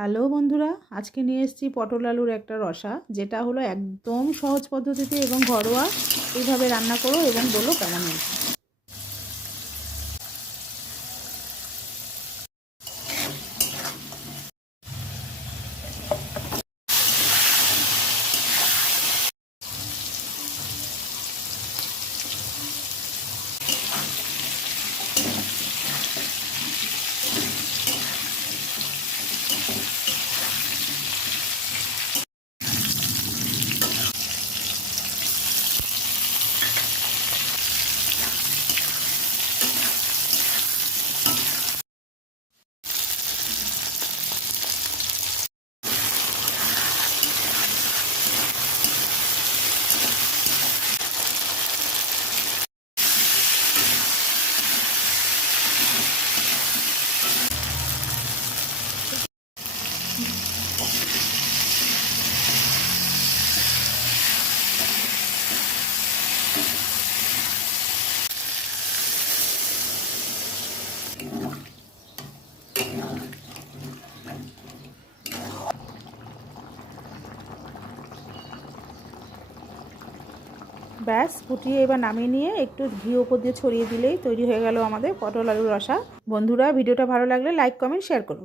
Hello বন্ধুরা, আজকে নিয়ে এসেছি পটল আলুর একটা রসা, যেটা হলো একদম সহজ পদ্ধতিতে এবং ঘরোয়া। এইভাবে রান্না করো এবং বলো কেমন হয়েছে। ব্যাস, ফুটিয়ে এবার নামিয়ে নিয়ে একটু ঘি ওপর দিয়ে ছড়িয়ে দিলেই তৈরি হয়ে গেল আমাদের পটল আলুর রসা। বন্ধুরা, ভিডিওটা ভালো লাগলে লাইক, কমেন্ট, শেয়ার করো।